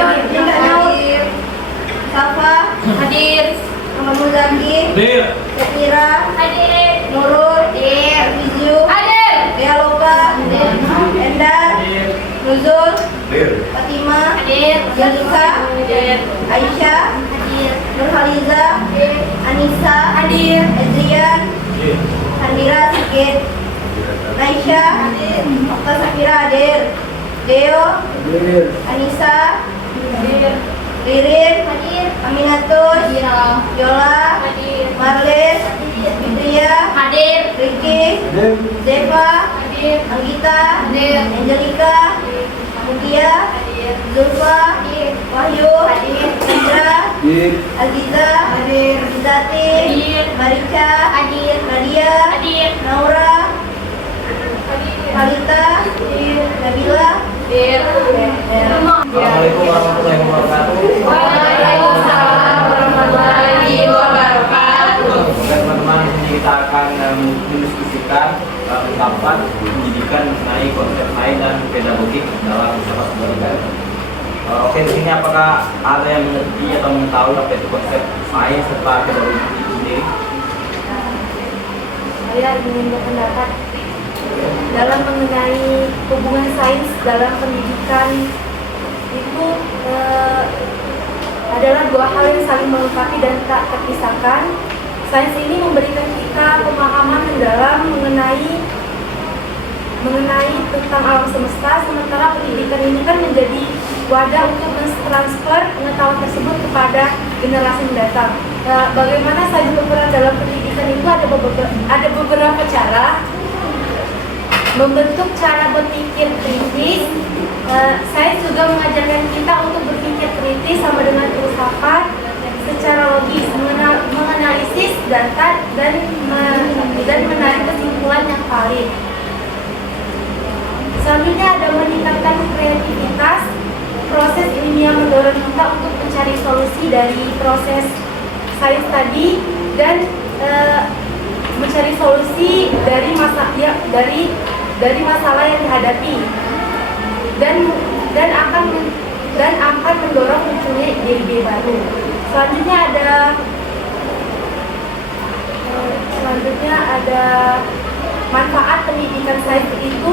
Hadir. Safa. Hadir. Muhammad Muzaki. Hadir. Yatira. Hadir. Nurul. Hadir. Izu. Hadir. Dialoga. Hadir. Endar. Hadir. Nuzul. Hadir. Fatima. Hadir. Zalika. Hadir. Aisyah. Hadir. Nurhaliza. Hadir. Anissa. Hadir. Adrian. Hadir. Handira Sikit. Naisha. Hadir. Okta Safira. Hadir. Deo. Hadir. Anissa. Hadir. Ririn. Hadir. Aminatus. Yola. Hadir. Marlis. Fitria. Hadir. Riki. Hadir. Zeva. Hadir. Anggita. Hadir. Angelika. Mutia. Hadir. Zulfa. Hadir. Wahyu. Hadir. Indra. Hadir. Aziza. Hadir. Izati. Hadir. Marica. Hadir. Nadia. Hadir. Naura. Hadir. Halita. Hadir. Nabila. Hadir. Assalamualaikum warahmatullahi wabarakatuh. Waalaikumsalam warahmatullahi wabarakatuh. Teman-teman, ini kita akan mendiskusikan pendapat pendidikan mengenai konsep sains dan pedagogik dalam usaha sebuah negara. Oke, di sini apakah ada yang mengerti atau mengetahui apa itu konsep sains serta pedagogik itu sendiri? Saya ingin berpendapat dalam mengenai hubungan sains dalam pendidikan itu adalah dua hal yang saling melengkapi dan tak terpisahkan. Sains ini memberikan kita pemahaman mendalam mengenai tentang alam semesta, sementara pendidikan ini kan menjadi wadah untuk mentransfer pengetahuan tersebut kepada generasi mendatang. Bagaimana sains berperan dalam pendidikan itu ada beberapa cara. Membentuk cara berpikir kritis. Sains juga mengajarkan kita untuk berpikir kritis sama dengan filsafat secara logis, menganalisis data dan menarik kesimpulan yang valid. Selanjutnya ada meningkatkan kreativitas. Proses ilmiah mendorong kita untuk mencari solusi dari proses sains tadi dan mencari solusi dari masalah yang dihadapi dan akan mendorong munculnya ide-ide baru. Selanjutnya ada manfaat pendidikan sains itu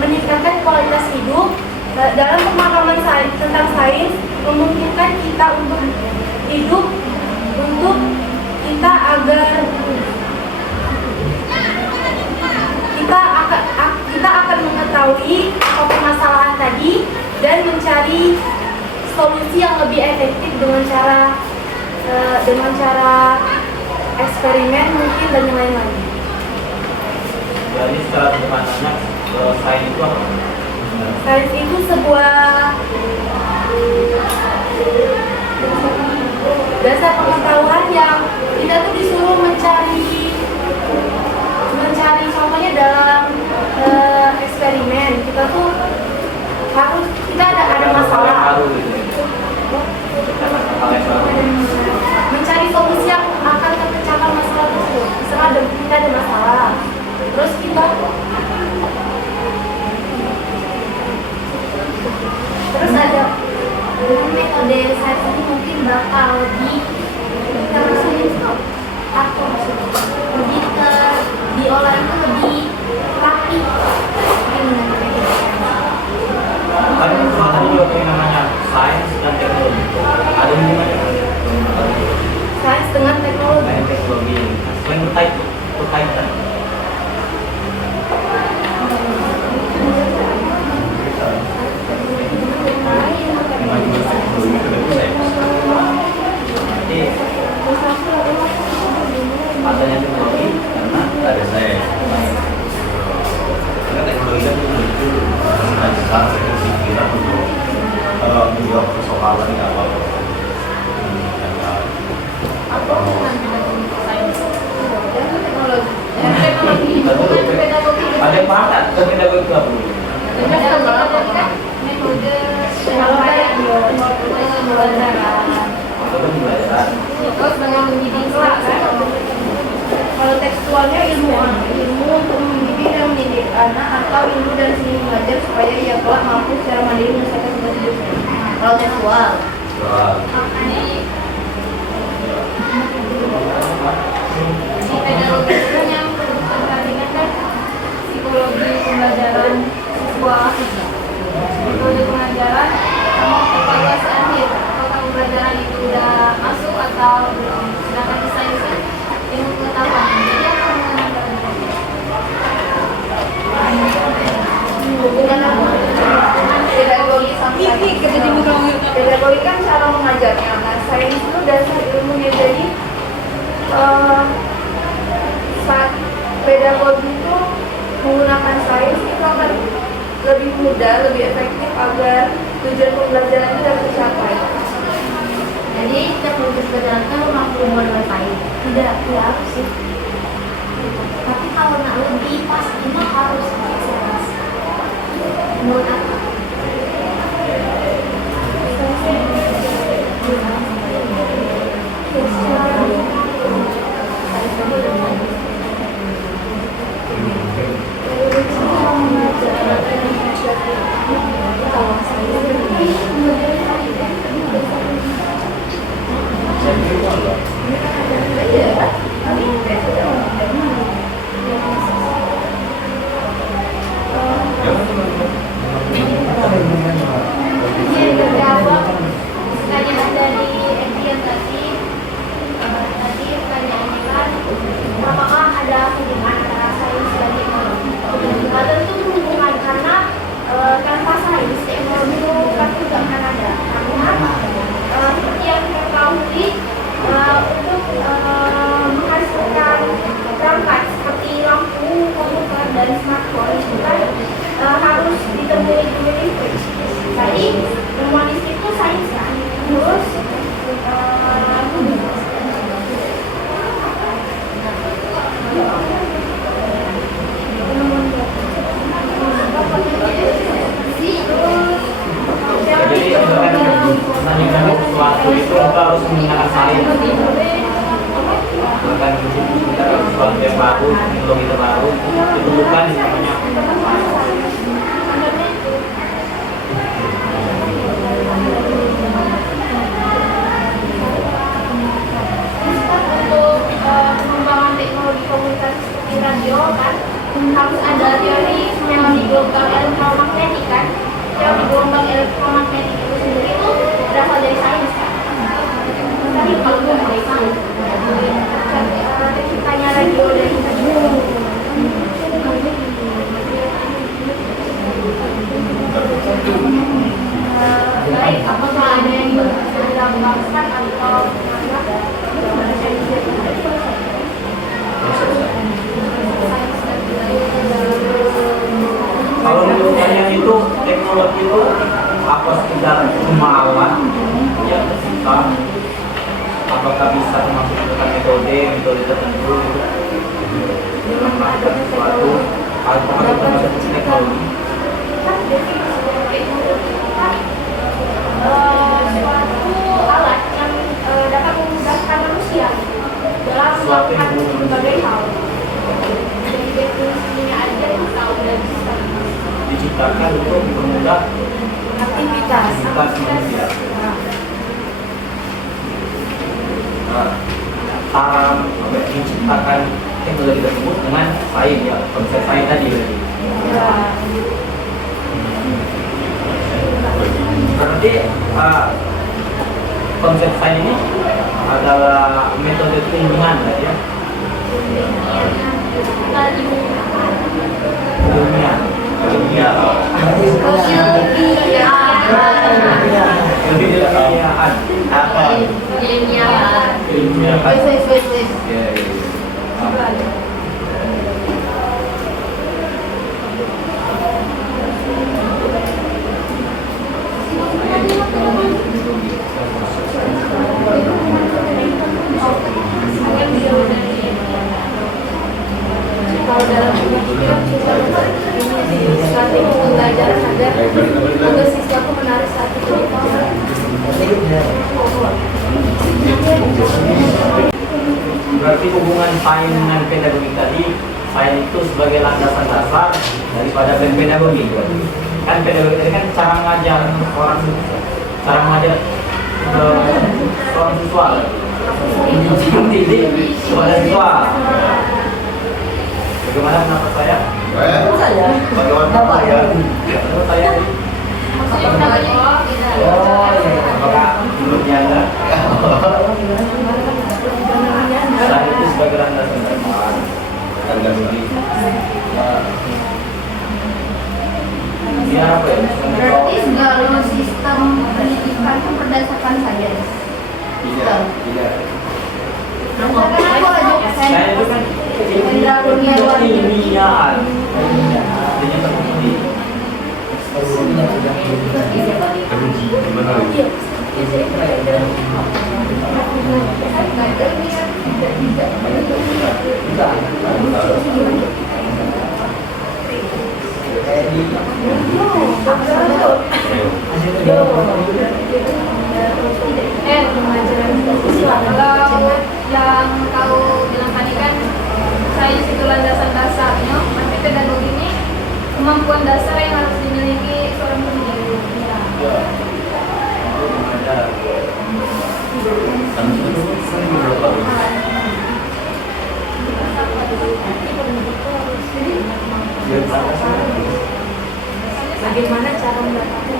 meningkatkan kualitas hidup. Dalam pemahaman sains tentang sains memungkinkan kita untuk hidup kita akan mengetahui apa permasalahan tadi dan mencari solusi yang lebih efektif dengan cara eksperimen mungkin dan yang lain-lain. Jadi secara sederhananya sains itu apa? Sains itu sebuah dasar pengetahuan yang kita tuh disuruh mencari contohnya dalam eksperimen. Kita tuh harus ada masalah, mencari solusi yang akan terpecahkan masalah tersebut. Misalnya kita ada masalah, terus ada metode sains ini mungkin bakal diolah itu lebih rapi. Ada juga yang namanya sains dan teknologi. Ada hubungannya? Sains dengan teknologi. Sains teknologi. Yang berkaitan. Jadi adanya teknologi karena ada saya. Karena teknologi kan muncul dan sekarang pikiran untuk menjawab persoalan yang apa. Apa hubungan sains teknologi? Ada yang paham kan? Pedagogik itu apa? Metode penyampaian, Pembelajaran. terus dengan mendidik kelas. Kalau tekstualnya ilmu untuk mendidik dan mendidik anak atau ilmu dan seni belajar supaya ia kelak mampu secara mandiri menyelesaikan tugas hidupnya. Kalau tekstual. Soal. Di pedagogi itu yang pertandingan kan psikologi pembelajaran siswa, psikologi pembelajaran sama evaluasi akhir. Apakah pembelajaran itu udah masuk atau belum? Sedangkan di sains kan ilmu pengetahuan. Jadi apa hubungan apa? Pedagogi sama sains. Pedagogi kan cara mengajarnya. Nah, sains itu dasar ilmunya. Jadi saat pedagogi itu menggunakan sains itu akan lebih mudah, lebih efektif agar tujuan pembelajaran itu dapat tercapai. Jadi teknologi pembelajaran kan mampu dengan sains. Tidak harus sih. Tapi kalau nak lebih pastinya harus pakai sains. Menurut aku. Dan smartphone itu kan harus ditemui di listrik. Jadi ilmuwan listrik itu sains kan. Terus Jadi menanyakan sesuatu itu kita harus menggunakan sains. Akan kita sesuatu yang baru, teknologi terbaru itu bukan namanya untuk pengembangan teknologi komunikasi seperti radio kan harus ada teori gelombang elektromagnetik kan. Teori gelombang elektromagnetik itu sendiri itu berasal dari sains kan. Tapi kalau dari sains terciptanya radio dari baik apakah ada yang dilambangkan atau kalau menurut kalian itu teknologi itu apa sekedar kemahalan yang tercipta, apakah bisa termasuk dengan metode tertentu melakukan sesuatu, apakah itu termasuk teknologi? Suatu alat yang dapat memudahkan manusia dalam melakukan berbagai hal. Jadi definisinya aja kita udah bisa Diciptakan untuk mempermudah aktivitas manusia. Cara menciptakan teknologi tersebut dengan sains ya, konsep sains tadi berarti. Berarti konsep sains ini adalah metode ilmiah ya. Ilmiah. Ilmiahan. Apa? Ilmiahan. Kalau dalam pendidikan kita ini strategi pembelajaran agar tugas siswa itu menarik saat itu. Berarti hubungan sains dengan pedagogi tadi, sains itu sebagai landasan dasar daripada pedagogi. Kan pedagogi tadi kan cara mengajar orang cara mengajar seorang siswa, mendidik seorang siswa. Bagaimana pendapat saya? Bagaimana Bapak ya? Menurut saya Maksudnya pendapatnya apakah menurutnya Anda? Selain itu sebagai landasan dasar harga diri. Dia apa ya? berarti segala sistem pendidikan itu berdasarkan sains. Tidak. Misalkan aku aja Saya itu kan Indra Kurniawan. ilmiahan. Artinya pendidik. Kalau yang kau bilang tadi kan sains itu landasan dasarnya, tapi pedagogi ini kemampuan dasar yang harus dimiliki seorang pendidik. Bagaimana cara mendapatkan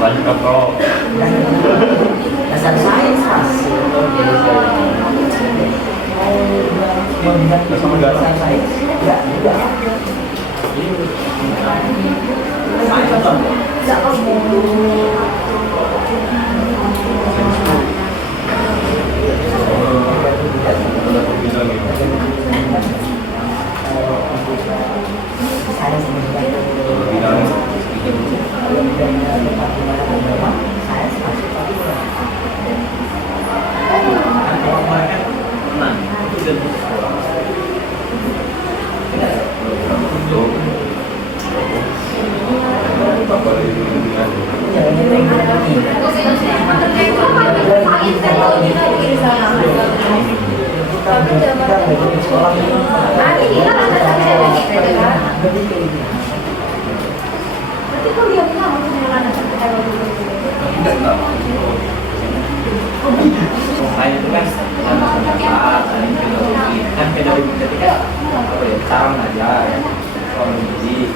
Lanjut ke pro. Dasar sains mas. Dasar negara. Dasar sains. Enggak, enggak. Sains contoh. Sains Kalau mereka tenang, itu sudah sekolah. Tidak ada program untuk saya itu kan landasan dasar, saling pedagogi, kan pedagogi ketika apa ya, cara mengajar, cara mendidik.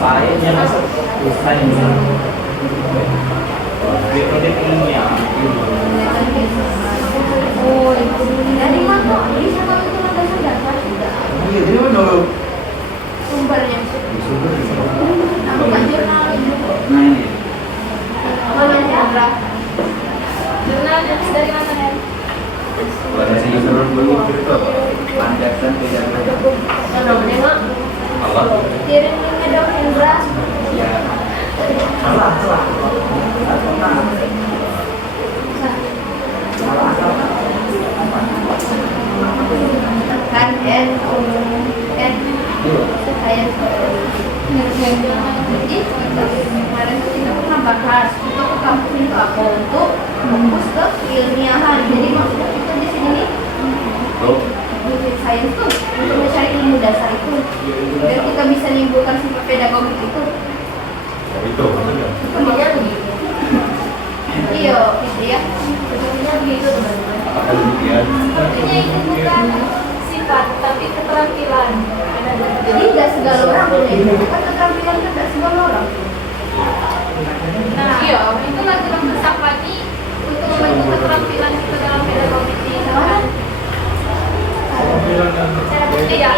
Sains yang sains metode ilmiah. Oh, itu dari mana? Bisa kalau itu landasan dasar sudah Iya, dia mana? sumbernya. Aku kan jurnal itu. Nah ini Mana jurnal? Jurnal dari mana ya? Pada sini seru dulu cerita. landasan pedagogi. Namanya mak. Allah. Kirim linknya dong Indra. Ya, salah. Kan N saya jadi kemarin tuh kita pernah bahas kita ke kampus itu apa untuk fokus ke keilmiahan. Jadi maksudnya kita di sini nih bukit sains tuh untuk mencari ilmu dasar itu biar kita bisa nimbulkan sifat pedagogik itu. Itu maksudnya. Sebenarnya begitu. Iya, gitu ya. Sebenarnya begitu teman-teman. Apakah demikian? Sepertinya itu bukan sifat sifat, tapi keterampilan. Jadi nggak segala orang boleh. Kan keterampilan kan nggak segala orang. Nah, iya, itu lagi Sapati untuk membantu keterampilan kita dalam pedagogi di sekolah. Saya bukti ya,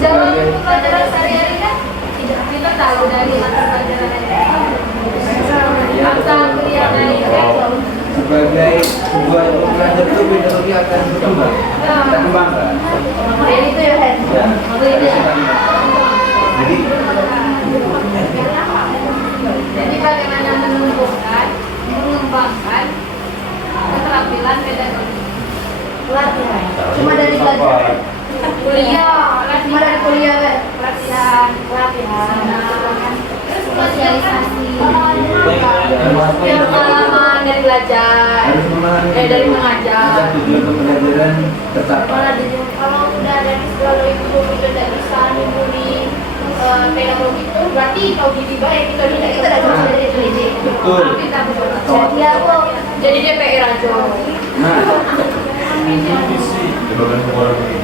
dalam pelajaran sehari-hari kan tidak kita tahu dari mata pelajaran mata kuliah dari Sebagai sebuah ilmu pelajar itu pedagogi akan berkembang. Berkembang kan? Ya itu ya Hen. Jadi Jadi bagaimana menumbuhkan, mengembangkan keterampilan pedagogi. Pelatihan. Cuma dari pelajaran. Kuliah, Cuma dari kuliah kan. pelatihan, terus sosialisasi, pengalaman dari belajar, harus memahami dari mengajar. tujuan pembelajaran tercapai. kalau udah dari segala itu tidak bisa nimbuli pedagogi itu berarti kau jadi baik kita tidak Kita udah bisa jadi pendidik. Betul. Jadi aku jadi DPR aja. Nah, Jebakan orang ini.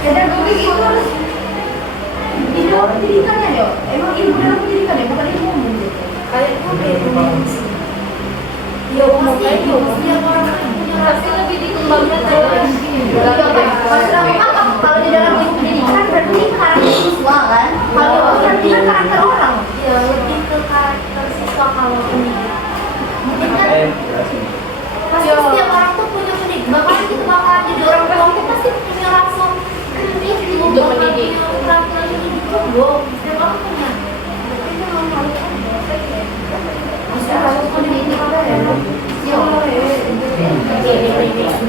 pedagogi itu harus di dalam pendidikannya ya. Emang ilmu dalam pendidikan ya, bukan ilmu umum gitu. Kayak itu ilmu ya pasti itu setiap orang punya Tapi lebih dikembangkan dalam kalau di dalam ilmu pendidikan berarti karakter siswa kan. Kalau berarti kan karakter orang. Ya lebih ke karakter siswa kalau pendidik. Mungkin kan pasti setiap orang tuh punya pendidik. Bahkan kita bakal jadi orang tua tuh pasti punya rasa kritis Untuk mendidik. Keterampilan mendidik tuh setiap orang punya. Berarti memang harus ada. Masih harus mendidik apa ya?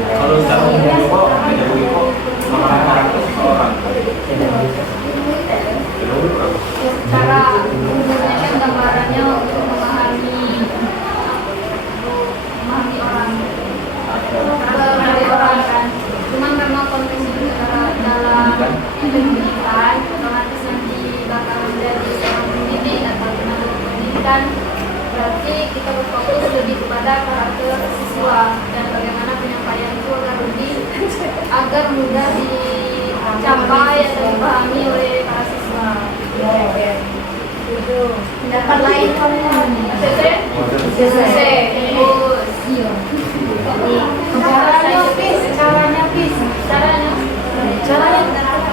kalau secara umum kok pedagogi kok mengenai karakter seseorang. cara umumnya kan gambarannya untuk memahami orang kan. Cuman karena konteks itu dalam pendidikan, otomatis nanti bakal menjadi seorang pendidik atau tenaga pendidikan. Berarti kita berfokus lebih kepada karakter siswa dan bagaimana penyampaian itu agar mudah dicapai atau dipahami oleh para siswa. Pendapat lain kamu CC, caranya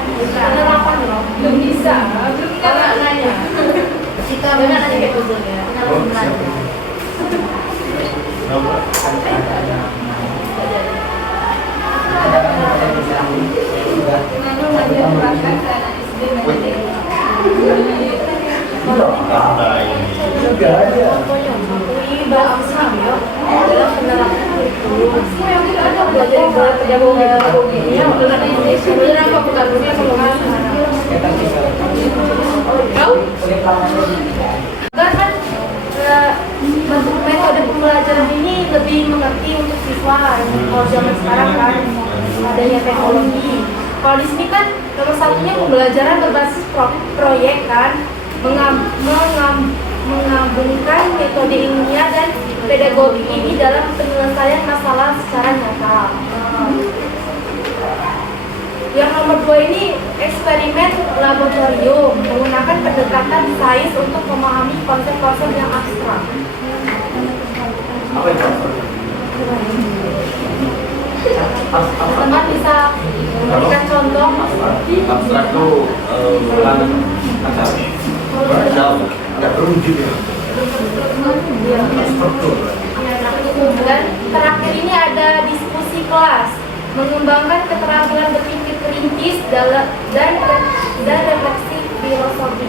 penerapan loh, belum bisa, belum nanya. jika benar nanti kayak puzzle ya. Juga aja. Dalam penerapan kurikulum belajar pedagogi sebenarnya apa pengaruhnya kalau kan metode pembelajaran ini lebih mengerti untuk siswa. Kalau zaman sekarang kan adanya teknologi. Kalau di sini kan nomor satunya pembelajaran berbasis proyek kan, menggabungkan metode ilmiah dan pedagogi ini dalam penyelesaian masalah secara nyata. Yang nomor 2 ini eksperimen laboratorium menggunakan pendekatan sains untuk memahami konsep-konsep yang abstrak. Apa itu? Teman-teman bisa memberikan contoh. Abstrak itu bukan jauh, nggak terwujud ya. Struktur. Dan terakhir ini ada diskusi kelas, mengembangkan keterampilan berpikir kritis dan refleksi filosofi.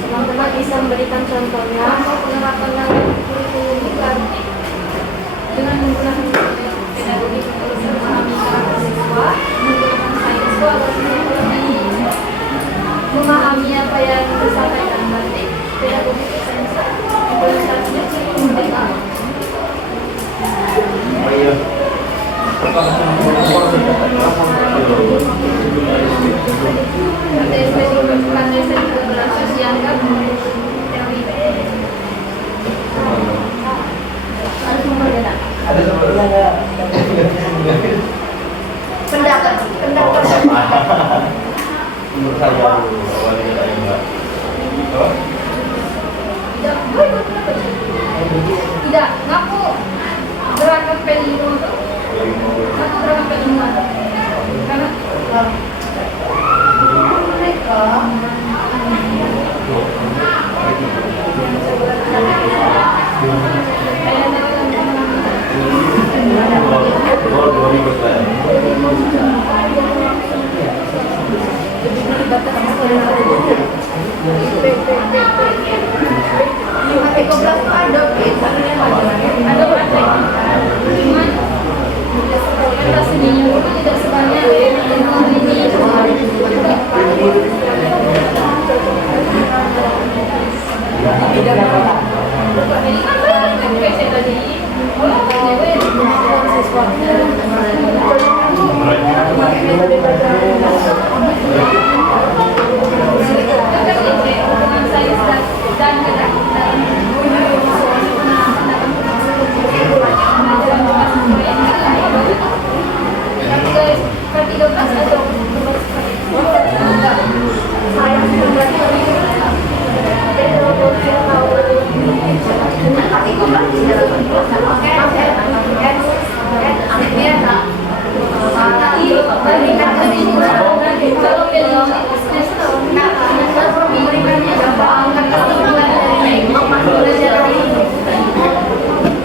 Teman-teman bisa memberikan contohnya. Penerapan dalam kurikulum itu berarti dengan menggunakan pedagogi untuk memahami karakter siswa, menggunakan sains itu agar siswa lebih memahami apa yang disampaikan. Berarti pedagogi sains implementasinya penting. Oh iya. KTS juga berasosiasikan teori. Ada sumbernya. Ada sebenarnya. Pendapat Menurut saya awalnya saya enggak. Apa? Tidak, ngaku gerakan pelino tuh. Ngaku gerakan pelino. Karena mereka Dua minggu saya. tidak sebanyak ini kan saya tadi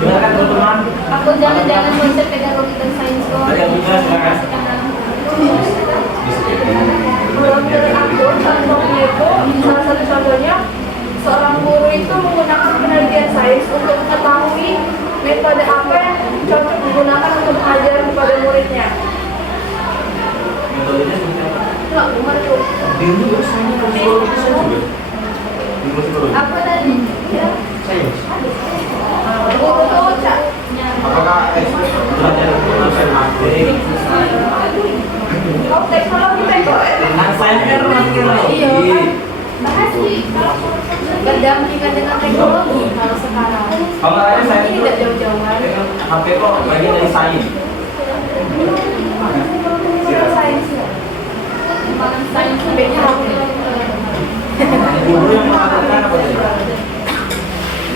Silakan teman-teman. aku jangan konsep pedagogi dan sains kok. Ada yang punya silakan. Kalau dari aku, contohnya itu, salah satu contohnya, seorang guru itu menggunakan penelitian sains untuk mengetahui metode apa yang cocok digunakan untuk mengajar kepada muridnya. Metodenya seperti apa? Enggak, bukan itu. Dia juga sama psikologi saya juga. Di psikologi. Apa tadi? Ya. Saya. Guru tuh, Cak. Apakah belajar matematik? Oh, teknologi bego. Nah, saya kan teknologi. Iya. Bahas sih. Berdampingan dengan teknologi kalau sekarang. Kalau ada saya Ini tidak jauh-jauhan. HP kok bagian dari sains. Itu sains ya. Sains Sebaiknya aku. Guru yang melakukan apa tadi?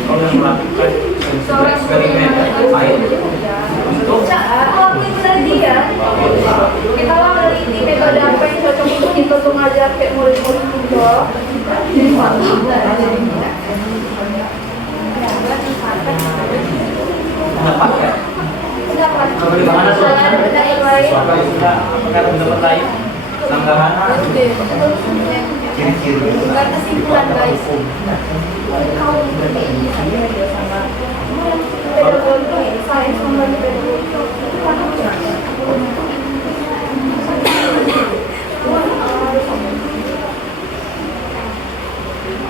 Kalau yang melakukan eksperimen sains untuk Aku itu tadi ya. Kita lah meneliti metode apa yang cocok untuk kita untuk ngajar kayak murid-murid juga. pendapat ya. Pendapat. Bagaimana tuh? Ada pendapat lain. Apakah sudah apakah ada pendapat lain? Sanggahan? Ciri-ciri. Bukan kesimpulan guys. Pedagogi, sains membantu pedagogi.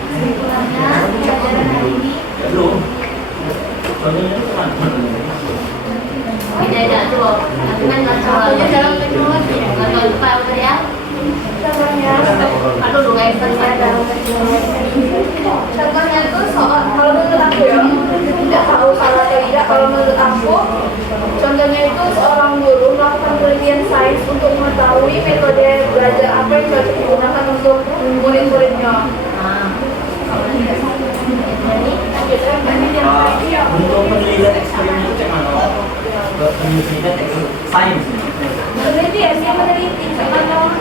Kesimpulannya, pelajaran hari ini Ya belum. Soalnya itu kan. beda tuh. Tapi kan nggak soalnya dalam teknologi. Nggak tahu lupa apa ya? Contohnya, Aduh, lu nggak saya dalam teknologi. Contohnya itu soal, kalau menurut aku ya, tidak tahu salah atau tidak, kalau menurut aku, contohnya itu seorang guru melakukan penelitian sains untuk mengetahui metode belajar apa yang cocok digunakan untuk murid-muridnya. Untuk penelitian eksperimen itu cek mana? Penelitian sains. Penelitian dia meneliti karena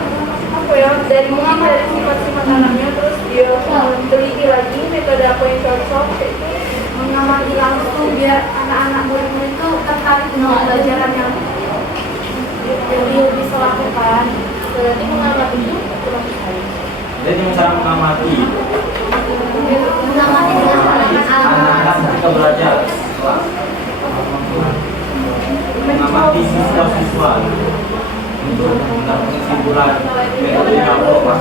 apa ya, dari sifat-sifat anaknya, terus dia meneliti lagi metode apa yang cocok, mengamati langsung biar anak-anak murid-murid itu tertarik dengan pelajaran yang dia bisa lakukan. Berarti mengamati itu kurang sekali. Jadi cara mengamati Mengamati dengan anak-anak ketika belajar, mengamati siswa-siswa untuk mendapat kesimpulan metode yang apa.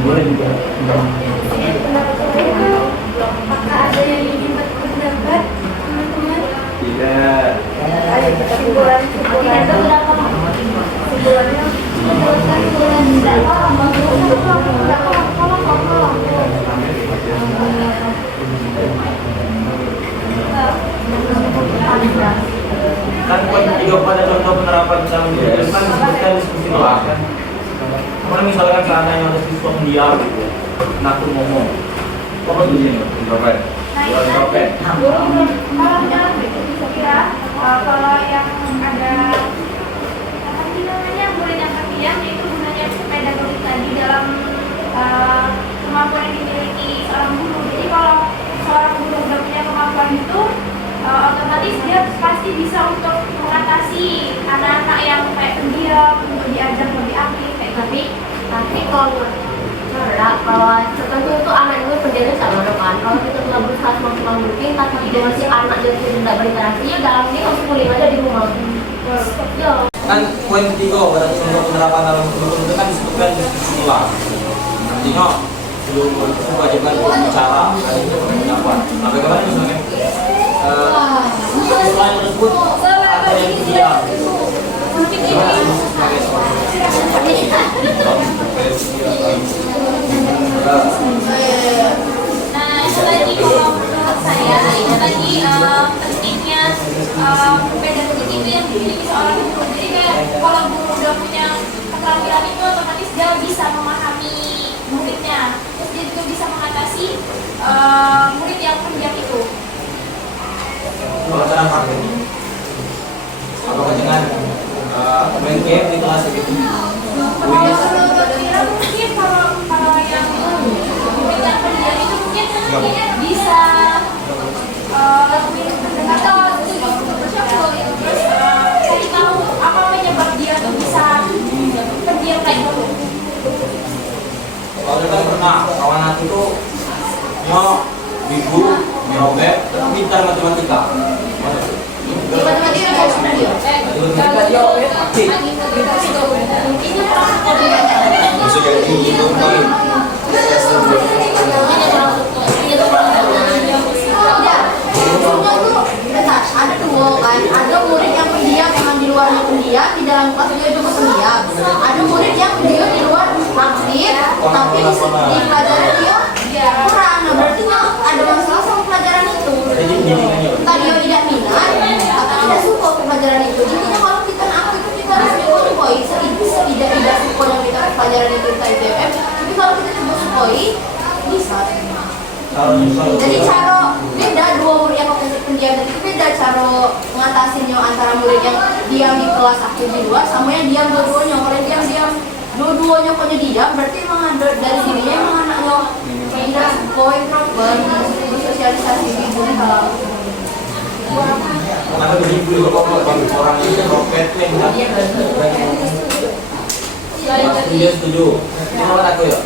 Boleh juga. Apakah ada yang ingin berpendapat, teman-teman? Tidak. Ayo kita simpulannya. kelas kan. Kalau misalkan seandainya ada siswa pendiam gitu, nakut ngomong, apa tuh sih? Introvert. Introvert. Kalau yang ada apa sih namanya murid yang pendiam itu gunanya pedagogik tadi dalam kemampuan yang dimiliki seorang guru. Jadi kalau seorang guru sudah punya kemampuan itu otomatis dia pasti bisa untuk mengatasi anak-anak yang kayak pendiam untuk diajak lebih aktif kayak Tapi kalau tertentu itu anak itu pendiamnya sama kan. Kalau kita telah berusaha semaksimal mungkin, tapi dia masih anak yang tidak berinteraksi, ya dalam ini langsung kuliah aja di rumah. Yo. Kan poin 3 pada contoh penerapan dalam kurikulum itu kan disebutkan diskusi kelas. Artinya sebelum kewajiban berbicara ada yang pendapat. Nah, bagaimana misalnya siswa yang tersebut ada yang diam. Nah, itu tadi kalau menurut saya, itu tadi pentingnya pedagogik itu yang dimiliki seorang guru. Jadi kayak kalau guru udah punya keterampilan itu, otomatis dia bisa memahami muridnya. Terus dia juga bisa mengatasi murid yang pendiam itu. Pelajaran praktek. Apakah dengan main game di kelas gitu? Kalau menurut Mira mungkin kalau yang murid yang pendiam itu mungkin bisa lakuin atau terus cari tahu apa penyebab dia tuh bisa pendiam kayak gitu. Kalau kita pernah kawan aku tuh minggu nyobek pintar matematika. Matematika dia pendiam. Matematika dia aktif. Bisa jadi gitu nih. Ada dua kan, ada murid yang pendiam memang di luarnya pendiam, di dalam kelas dia juga pendiam. Ada murid yang dia di luar aktif, tapi di pelajaran dia kurang. Nah berarti ada masalah sama pelajaran itu. Entah dia tidak minat atau tidak suka ke pelajaran itu. Intinya kalau kita aku itu kita harus menyukai tidak suka yang kita pelajaran itu kita IPM. Tapi kalau kita coba sukai bisa. Jadi cara beda dua murid yang kognitif pendiam dan itu beda cara mengatasinya antara murid yang diam di kelas aktif di luar sama yang diam dua-duanya. Kalau yang diam dua-duanya pokoknya diam berarti memang ada dari dirinya emang anaknya tidak suka introvert bersosialisasi gitu kalau Karena begitu kok orang itu introvert tuh yang nggak. Dia setuju. Ini menurut aku ya.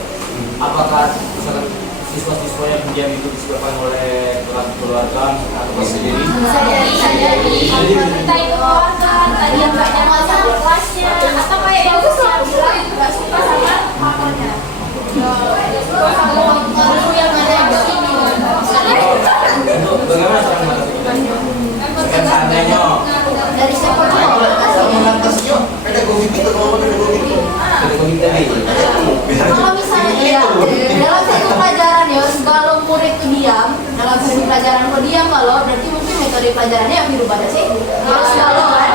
Apakah misalkan siswa-siswa yang pendiam itu disebabkan oleh keluarga atau sendiri? Bisa jadi entah itu keluarga, tadi yang nggak nyaman sama kelasnya, atau kayak yang usia bilang nggak suka sama mamanya. Suka sama guru yang ada di sini. Bagaimana cara mengatasinya? Kan seandainya dari siapa dulu Mengatasinya pedagogik itu kalau pedagogik itu. pedagogik tadi. kalau misalnya ya dalam satu pelajaran ya kalau murid itu diam dalam satu pelajaran kalau diam kalau berarti mungkin metode pelajarannya yang dirubah ada sih harus kalau kan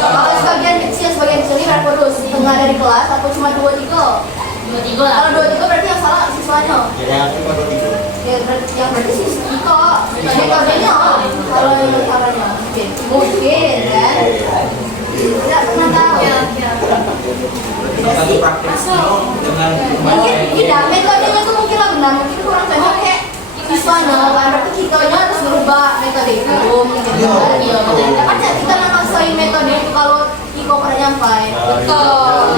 kalau sebagian kecil ini terus tengah dari kelas atau cuma 2-3 kalau 2-3 berarti yang salah siswanya Yang cuma 2-3. ya yang berarti siswa metodenya kalau yang salahnya mungkin kan tidak pernah tahu Satu prakteknya dengan mungkin tidak metodenya itu mungkin lah benar mungkin kurang cocok kayak siswanya kan berarti kitanya harus berubah metode itu mungkin kan iya kan kita namasain metode itu kalau Iko pernah nyampai Itu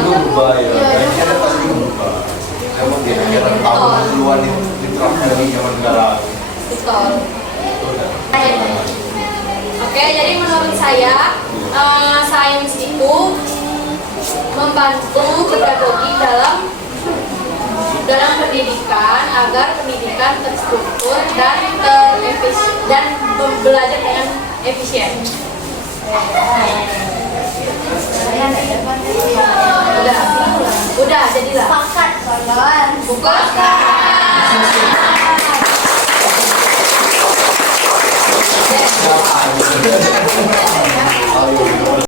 berubah ya. Ini ada pasti berubah. Emang kira-kira tahun duluan diterapkan dari zaman sekarang. betul Oke, jadi menurut saya sains itu membantu pedagogi dalam pendidikan agar pendidikan terstruktur dan dan belajar dengan efisien. Udah jadilah. sepakat kawan Bukan.